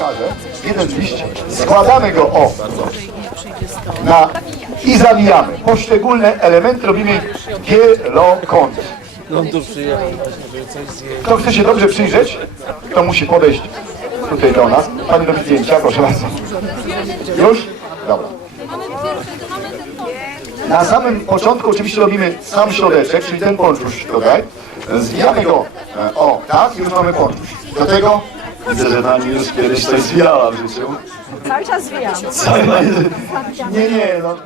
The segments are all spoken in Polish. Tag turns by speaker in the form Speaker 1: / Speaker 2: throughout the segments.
Speaker 1: parze, jeden liść, składamy go o na i zawijamy. Poszczególne elementy robimy wielokąt. Kto chce się dobrze przyjrzeć, to musi podejść tutaj do nas. Pani robi zdjęcia, proszę bardzo. Już? Dobra. Na samym początku oczywiście robimy sam środeczek, czyli ten ponczuś tutaj. Zwijamy go, e, o tak, i już mamy ponczuś. Do tego widzę, że Pani już kiedyś coś zwijała w życiu.
Speaker 2: Cały czas zwijam.
Speaker 1: Nie, nie, no.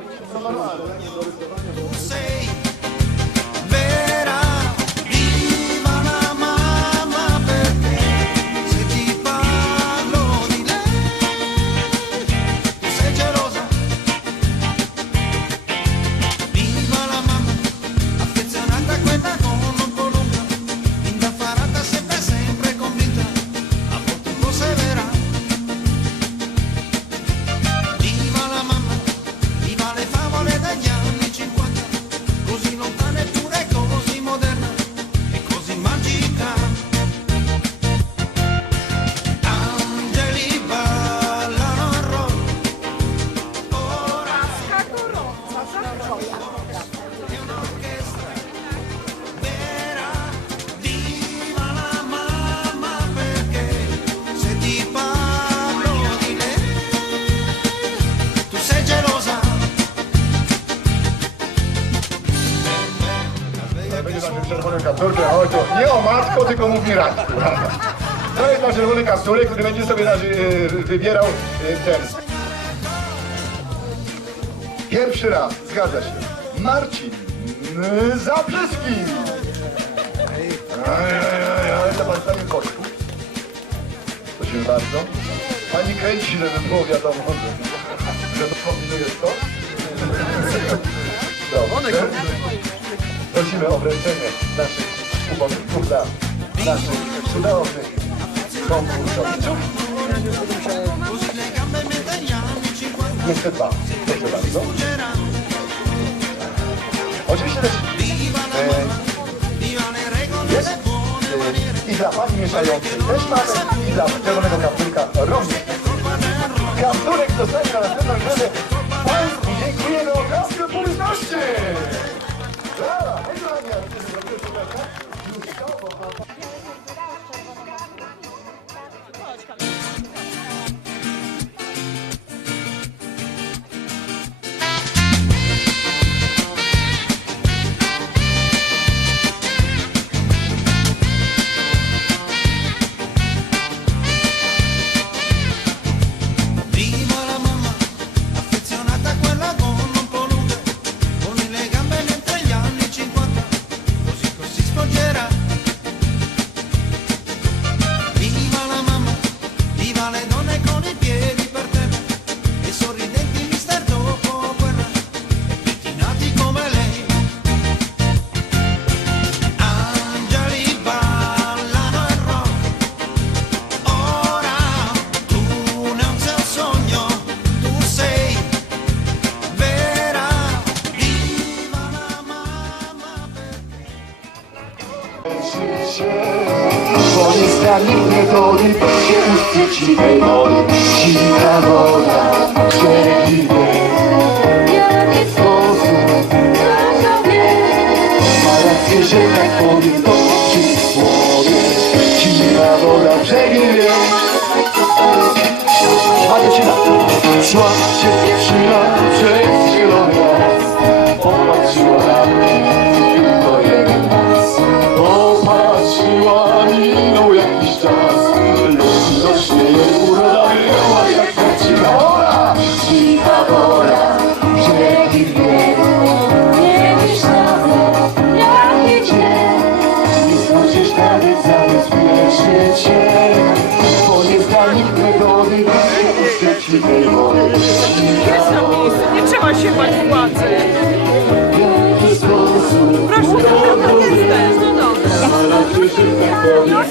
Speaker 1: Naszym czerwonym kapturkiem, o to nie o matko, tylko mówi Radku. To jest nasz czerwony kapturek, który będzie sobie nasz, y, wybierał y, ten. Pierwszy raz, zgadza się. Marcin y, aj, aj, ale to pan stanie kosztu. Prosimy bardzo. Pani kręci, żeby było wiadomo, że, że to kombinuje to. Dobrze. Prosimy o wręczenie naszych ubożników dla naszych cudownych
Speaker 3: 50
Speaker 1: Jeszcze dwa, proszę bardzo. Oczywiście też e, jest e, i dla pani mieszającej też mamy i dla czerwonego Bo dla nich metody się uczciwej woli Dzika woda, przeginie Sposób Ma rację, że tak powiem to przy słowie Dzika woda, przeginie A dziewczyna Szła dziewczyna Jest na miejscu, nie trzeba się bać władzy. Proszę, no, no, no, no, no,
Speaker 2: no, no, no, no, no,